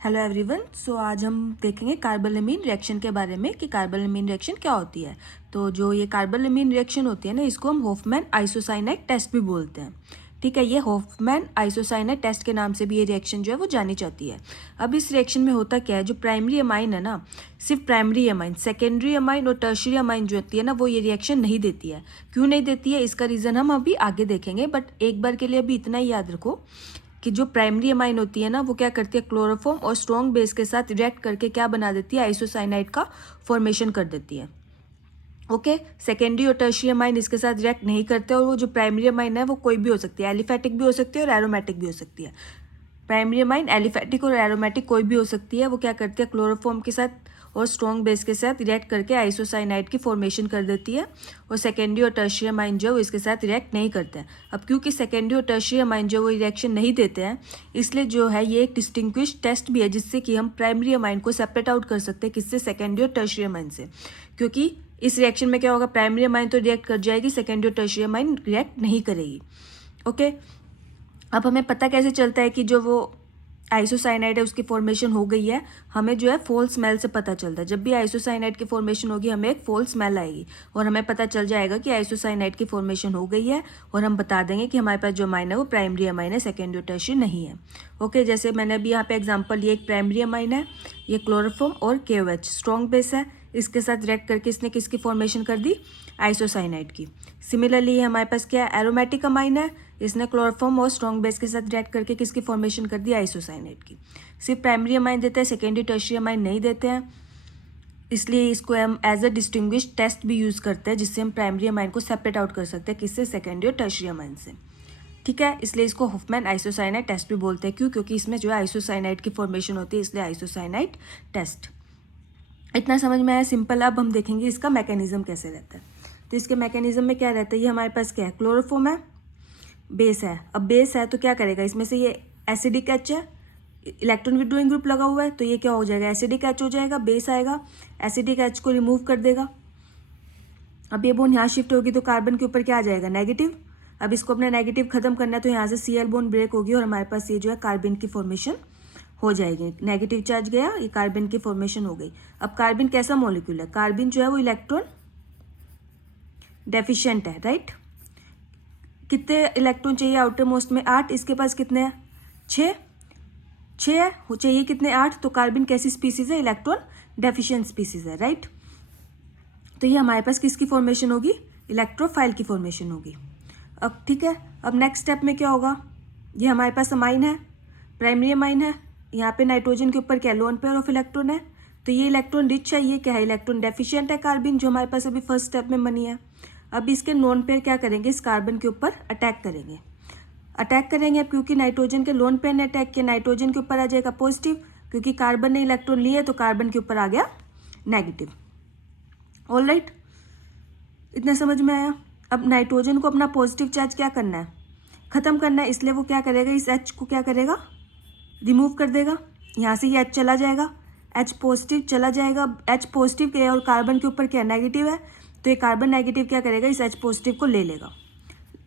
Hello everyone. सो आज हम देखेंगे कार्बोनिल रिएक्शन के बारे में कि कार्बोनिल रिएक्शन क्या होती है। तो जो ये कार्बोनिल रिएक्शन होती है ना, इसको हम हॉफमैन आइसोसाइनाइड टेस्ट भी बोलते हैं। ठीक है, ये हॉफमैन आइसोसाइनाइड टेस्ट के नाम से भी ये रिएक्शन जो है वो जानी जाती है। अब इस रिएक्शन में होता क्या है, जो प्राइमरी अमाइन है ना, सिर्फ प्राइमरी अमाइन, सेकेंडरी अमाइन और टर्शियरी अमाइन जो होती है ना, वो ये रिएक्शन नहीं देती है। क्यों नहीं देती है, इसका रीज़न हम अभी आगे देखेंगे, बट एक बार के लिए अभी इतना ही याद रखो कि जो प्राइमरी अमाइन होती है ना, वो क्या करती है, क्लोरोफॉर्म और स्ट्रॉन्ग बेस के साथ रिएक्ट करके क्या बना देती है, आइसोसाइनाइड का फॉर्मेशन कर देती है। ओके, सेकेंडरी और टर्शियरी अमाइन इसके साथ रिएक्ट नहीं करते, और वो जो प्राइमरी अमाइन है वो कोई भी हो सकती है, एलिफेटिक भी हो सकती है और एरोमेटिक भी हो सकती है। प्राइमरी अमाइन एलिफेटिक और एरोमेटिक कोई भी हो सकती है। वो क्या करती है, क्लोरोफॉर्म के साथ और स्ट्रॉन्ग बेस के साथ रिएक्ट करके आइसोसाइनाइड की फॉर्मेशन कर देती है, और सेकेंडरी और टर्शियरी अमाइन जो है वो इसके साथ रिएक्ट नहीं करते हैं। अब क्योंकि सेकेंडरी और टर्शियरी अमाइन जो वो रिएक्शन नहीं देते हैं, इसलिए जो है ये एक डिस्टिंग्विश टेस्ट भी है, जिससे कि हम प्राइमरी अमाइन को सेपरेट आउट कर सकते हैं, किससे, सेकेंडरी और टर्शियरी अमाइन से। क्योंकि इस रिएक्शन में क्या होगा, प्राइमरी अमाइन तो रिएक्ट कर जाएगी, सेकेंडरी और टर्शियरी अमाइन रिएक्ट नहीं करेगी। ओके, अब हमें पता कैसे चलता है कि जो वो आइसोसाइनाइड है उसकी फॉर्मेशन हो गई है, हमें जो है फोल स्मेल से पता चलता है। जब भी आइसोसाइनाइड की फॉर्मेशन होगी हमें एक फोल स्मेल आएगी, और हमें पता चल जाएगा कि आइसोसाइनाइड की फॉर्मेशन हो गई है, और हम बता देंगे कि हमारे पास जो अमाइन है वो प्राइमरी अमाइन है, सेकेंडरी और टर्शियरी नहीं है। ओके, जैसे मैंने अभी यहाँ पे एग्जाम्पल, ये एक प्राइमरी अमाइन है, ये क्लोरोफॉर्म और KOH स्ट्रॉन्ग बेस है, इसके साथ रिएक्ट करके इसने किसकी फॉर्मेशन कर दी, आइसोसाइनाइड की। सिमिलरली ये हमारे पास क्या है, एरोमेटिक अमाइन है, इसने क्लोरोफॉर्म और स्ट्रॉन्ग बेस के साथ रिएक्ट करके किसकी फॉर्मेशन कर दी, आइसोसाइनाइड की। सिर्फ प्राइमरी अमाइन देते हैं, सेकेंडरी टर्शियरी अमाइन नहीं देते हैं, इसलिए इसको हम एज अ डिस्टिंग्विश टेस्ट भी यूज़ करते हैं, जिससे हम प्राइमरी अमाइन को सेपरेट आउट कर सकते हैं, किससे, सेकेंडरी और टर्शियरी अमाइन से। ठीक है, इसलिए इसको हॉफमैन आइसोसाइनाइड टेस्ट भी बोलते हैं। क्यों, क्योंकि इसमें जो है आइसोसाइनाइड की फॉर्मेशन होती है, इसलिए आइसोसाइनाइड टेस्ट। इतना समझ में आया, सिंपल। अब हम देखेंगे इसका मैकेनिज्म कैसे रहता है। तो इसके मैकेनिज्म में क्या रहता है, ये हमारे पास क्या है, क्लोरोफॉर्म है, बेस है। अब बेस है तो क्या करेगा, इसमें से ये एसिडिक एच है, इलेक्ट्रॉन विड्रॉइंग ग्रुप लगा हुआ है, तो ये क्या हो जाएगा, एसिडिक एच हो जाएगा, बेस आएगा, एसिडिक एच को रिमूव कर देगा। अब ये बोन यहाँ शिफ्ट होगी तो कार्बन के ऊपर क्या आ जाएगा, नेगेटिव। अब इसको अपना नेगेटिव खत्म करना है, तो यहाँ से Cl बोन ब्रेक होगी और हमारे पास ये जो है कार्बन की फॉर्मेशन हो जाएगी। नेगेटिव चार्ज गया, ये कार्बन की फॉर्मेशन हो गई। अब कार्बन कैसा मॉलिक्यूल है, कार्बन जो है वो इलेक्ट्रॉन डेफिशिएंट है, राइट। कितने इलेक्ट्रॉन चाहिए आउटर मोस्ट में, 8, इसके पास कितने हैं, 6 है, चाहिए कितने, 8। तो कार्बन कैसी स्पीसीज है, इलेक्ट्रॉन डेफिशिएंट स्पीसीज है, राइट। तो ये हमारे पास किसकी फॉर्मेशन होगी, इलेक्ट्रोफाइल की फॉर्मेशन होगी। अब ठीक है, अब नेक्स्ट स्टेप में क्या होगा, ये हमारे पास अमाइन है, प्राइमरी अमाइन है, यहाँ पे नाइट्रोजन के ऊपर क्या, लोन पेयर ऑफ इलेक्ट्रॉन है, तो ये इलेक्ट्रॉन रिच है, ये क्या है, इलेक्ट्रॉन डेफिशिएंट है कार्बन, जो हमारे पास अभी फर्स्ट स्टेप में बनी है। अब इसके लोन पेयर क्या करेंगे, इस कार्बन के ऊपर अटैक करेंगे। अब क्योंकि नाइट्रोजन के लोन पेयर ने अटैक किया, नाइट्रोजन के ऊपर आ जाएगा पॉजिटिव, क्योंकि कार्बन ने इलेक्ट्रॉन लिए तो कार्बन के ऊपर आ गया नेगेटिव। ऑलराइट, इतना समझ में आया। अब नाइट्रोजन को अपना पॉजिटिव चार्ज क्या करना है, खत्म करना है, इसलिए वो क्या करेगा, इस H को क्या करेगा, रिमूव कर देगा। यहाँ से ये H चला जाएगा, H पॉजिटिव चला जाएगा। H पॉजिटिव क्या है और कार्बन के ऊपर क्या नेगेटिव है, तो ये कार्बन नेगेटिव क्या करेगा, इस H पॉजिटिव को ले लेगा।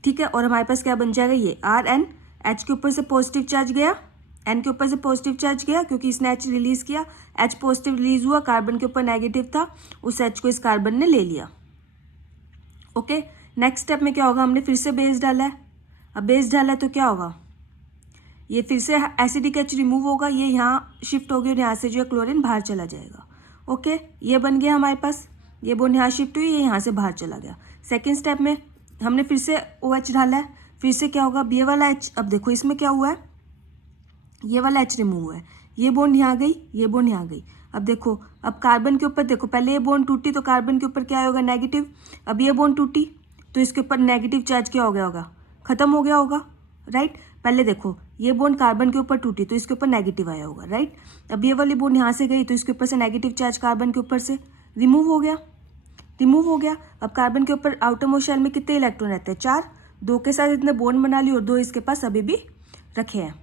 ठीक है, और हमारे पास क्या बन जाएगा, ये RN, H के ऊपर से पॉजिटिव चार्ज गया, N के ऊपर से पॉजिटिव चार्ज गया, क्योंकि इसने H रिलीज किया, H पॉजिटिव रिलीज हुआ, कार्बन के ऊपर नेगेटिव था, उस H को इस कार्बन ने ले लिया। ओके, नेक्स्ट स्टेप में क्या होगा, हमने फिर से बेस डाला है। अब बेस डाला है तो क्या होगा, ये फिर से एसिडिक एच रिमूव होगा, ये यहाँ शिफ्ट होगी और यहाँ से जो है क्लोरीन बाहर चला जाएगा। ओके, ये बन गया हमारे पास, ये बोन यहाँ शिफ्ट हुई, ये यहाँ से बाहर चला गया। सेकेंड स्टेप में हमने फिर से OH डाला है, फिर से क्या होगा, ये वाला H, अब देखो इसमें क्या हुआ है, ये वाला H रिमूव हुआ है, ये बॉन्ड यहाँ गई, ये बॉन्ड यहाँ गई। अब देखो, अब कार्बन के ऊपर देखो, पहले ये बॉन्ड टूटी तो कार्बन के ऊपर क्या होगा, नेगेटिव। अब ये बॉन्ड टूटी तो इसके ऊपर नेगेटिव चार्ज क्या हो गया होगा, खत्म हो गया होगा, राइट। पहले देखो, ये बॉन्ड कार्बन के ऊपर टूटी तो इसके ऊपर नेगेटिव आया होगा, राइट। अब ये वाली बॉन्ड यहाँ से गई तो इसके ऊपर से नेगेटिव चार्ज कार्बन के ऊपर से रिमूव हो गया। अब कार्बन के ऊपर आउटर मोस्ट शेल में कितने इलेक्ट्रॉन रहते हैं, 4। 2 के साथ इसने बॉन्ड बना ली और 2 इसके पास अभी भी रखे हैं।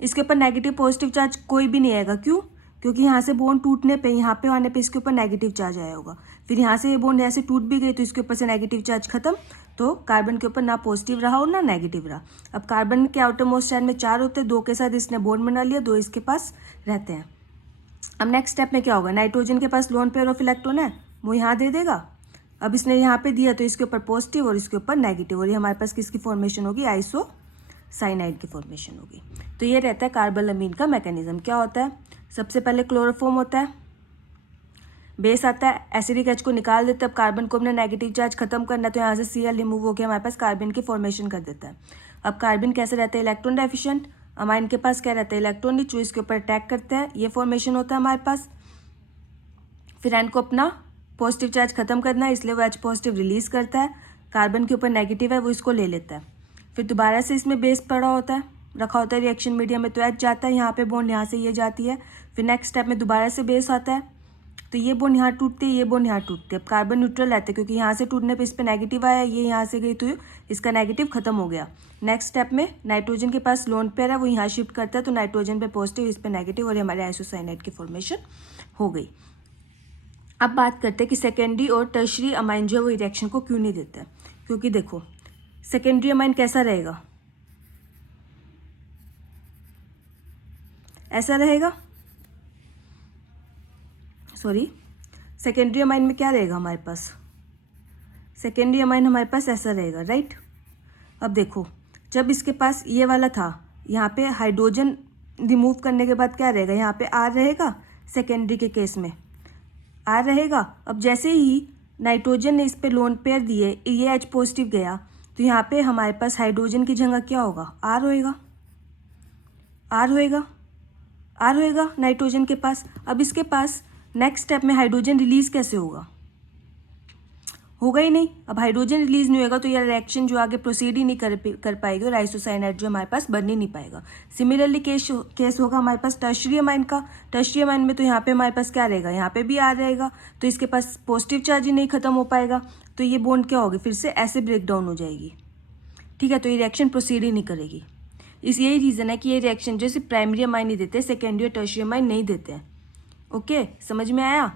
इसके ऊपर नेगेटिव पॉजिटिव चार्ज कोई भी नहीं आएगा, क्यों, क्योंकि यहाँ से बॉन्ड टूटने पे, यहाँ पे आने पे इसके ऊपर नेगेटिव चार्ज आया होगा। फिर यहाँ से ये बॉन्ड ऐसे टूट भी गई तो इसके ऊपर से नेगेटिव चार्ज खत्म, तो कार्बन के ऊपर ना पॉजिटिव रहा और ना नेगेटिव रहा। अब कार्बन के आउटर मोस्ट शेल में 4 होते हैं, 2 के साथ इसने बॉन्ड बना लिया, 2 इसके पास रहते हैं। अब नेक्स्ट स्टेप में क्या होगा, नाइट्रोजन के पास लोन पेयर ऑफ इलेक्ट्रॉन है, वो यहाँ दे देगा। अब इसने यहाँ पे दिया तो इसके ऊपर पॉजिटिव और इसके ऊपर नेगेटिव, और ये हमारे पास किसकी फॉर्मेशन होगी, आइसोसाइनाइड की फॉर्मेशन होगी। तो ये रहता है कार्बोलमीन का मैकेनिज्म। क्या होता है, सबसे पहले क्लोरोफॉर्म होता है, बेस आता है, एसिडिक एच को निकाल देता है। अब कार्बन को अपना नेगेटिव चार्ज खत्म करना है, तो यहाँ से Cl रिमूव होकर हमारे पास कार्बन की फॉर्मेशन कर देता है। अब कार्बन कैसे रहता है, इलेक्ट्रॉन डेफिशिएंट। अमाइन के पास क्या रहता है, इलेक्ट्रॉन रिच, इसके ऊपर अटैक करता है, ये फॉर्मेशन होता है हमारे पास। फिर एन को अपना पॉजिटिव चार्ज खत्म करना है, इसलिए वो H पॉजिटिव रिलीज करता है। कार्बन के ऊपर नेगेटिव है, वो इसको ले लेता है। फिर दोबारा से इसमें बेस पड़ा होता है, रखा होता है रिएक्शन मीडियम में, तो H जाता है, यहाँ पे बॉन्ड यहाँ से ये जाती है। फिर नेक्स्ट स्टेप में दोबारा से बेस आता है, तो ये बॉन्ड यहाँ टूटती है, ये बॉन्ड यहाँ टूटती है। अब कार्बन न्यूट्रल रहता है, क्योंकि यहाँ से टूटने पे इस पर नेगेटिव आया, ये यहाँ से गई तो इसका नेगेटिव खत्म हो गया। नेक्स्ट स्टेप में नाइट्रोजन के पास लोन पेयर है, वो यहाँ शिफ्ट करता है, तो नाइट्रोजन पे पॉजिटिव, इस पे नेगेटिव, और ये हमारे आइसोसाइनाइड की फॉर्मेशन हो गई। अब बात करते हैं कि सेकेंडरी और टर्शरी अमाइन जो है वो रिएक्शन को क्यों नहीं देते हैं। क्योंकि देखो सेकेंडरी अमाइन कैसा रहेगा, ऐसा रहेगा, सॉरी सेकेंडरी अमाइन में क्या रहेगा हमारे पास, सेकेंडरी अमाइन हमारे पास ऐसा रहेगा, राइट। अब देखो जब इसके पास ये वाला था, यहाँ पे हाइड्रोजन रिमूव करने के बाद क्या रहेगा, यहाँ पे R रहेगा, सेकेंडरी के केस में R रहेगा। अब जैसे ही नाइट्रोजन ने इस पे लोन पेयर दिए, ये H पॉजिटिव गया, तो यहाँ पे हमारे पास हाइड्रोजन की जगह क्या होगा, R होएगा, R होएगा, R होएगा नाइट्रोजन के पास। अब इसके पास नेक्स्ट स्टेप में हाइड्रोजन रिलीज कैसे होगा, होगा ही नहीं। अब हाइड्रोजन रिलीज नहीं होगा तो ये रिएक्शन जो आगे प्रोसीड ही नहीं कर पाएगी, और आइसोसाइनाइड जो हमारे पास बन ही नहीं पाएगा। सिमिलरली केस होगा हमारे पास टर्शरी अमाइन का। टर्शरी अमाइन में तो यहाँ पे हमारे पास क्या रहेगा, यहाँ पे भी R रहेगा, तो इसके पास पॉजिटिव चार्ज ही नहीं खत्म हो पाएगा, तो ये बॉन्ड क्या होगी, फिर से ऐसे ब्रेक डाउन हो जाएगी, ठीक है। तो ये रिएक्शन प्रोसीड ही नहीं करेगी। यही रीज़न है कि ये रिएक्शन जो सिर्फ प्राइमरी अमाइन ही देते हैं, सेकेंडरी और टर्शरी अमाइन नहीं देते हैं। ओके, समझ में आया।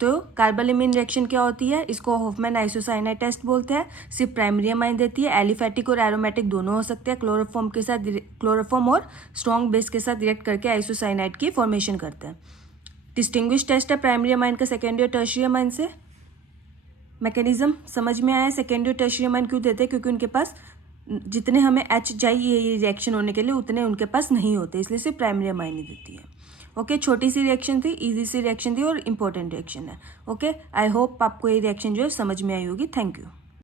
तो कार्बोलिमीन रिएक्शन क्या होती है, इसको हॉफमैन आइसोसाइनाइड टेस्ट बोलते हैं। सिर्फ प्राइमरी अमाइन देती है, एलिफैटिक और एरोमेटिक दोनों हो सकते हैं। क्लोरोफॉर्म के साथ, क्लोरोफॉर्म और स्ट्रॉन्ग बेस के साथ रिएक्ट करके आइसोसाइनाइड की फॉर्मेशन करते हैं। डिस्टिंग्विश टेस्ट है प्राइमरी अमाइन का सेकेंडरी और टर्शरी अमाइन से। मैकेनिज्म समझ में आया, सेकेंडरी और टर्शरी अमाइन क्यों देते हैं, क्योंकि उनके पास जितने हमें H चाहिए ये रिएक्शन होने के लिए उतने उनके पास नहीं होते, इसलिए सिर्फ प्राइमरी अमाइन ही देती है। ओके, छोटी सी रिएक्शन थी, इजी सी रिएक्शन थी और इम्पोर्टेंट रिएक्शन है। ओके, आई होप आपको ये रिएक्शन जो है समझ में आई होगी। Thank you.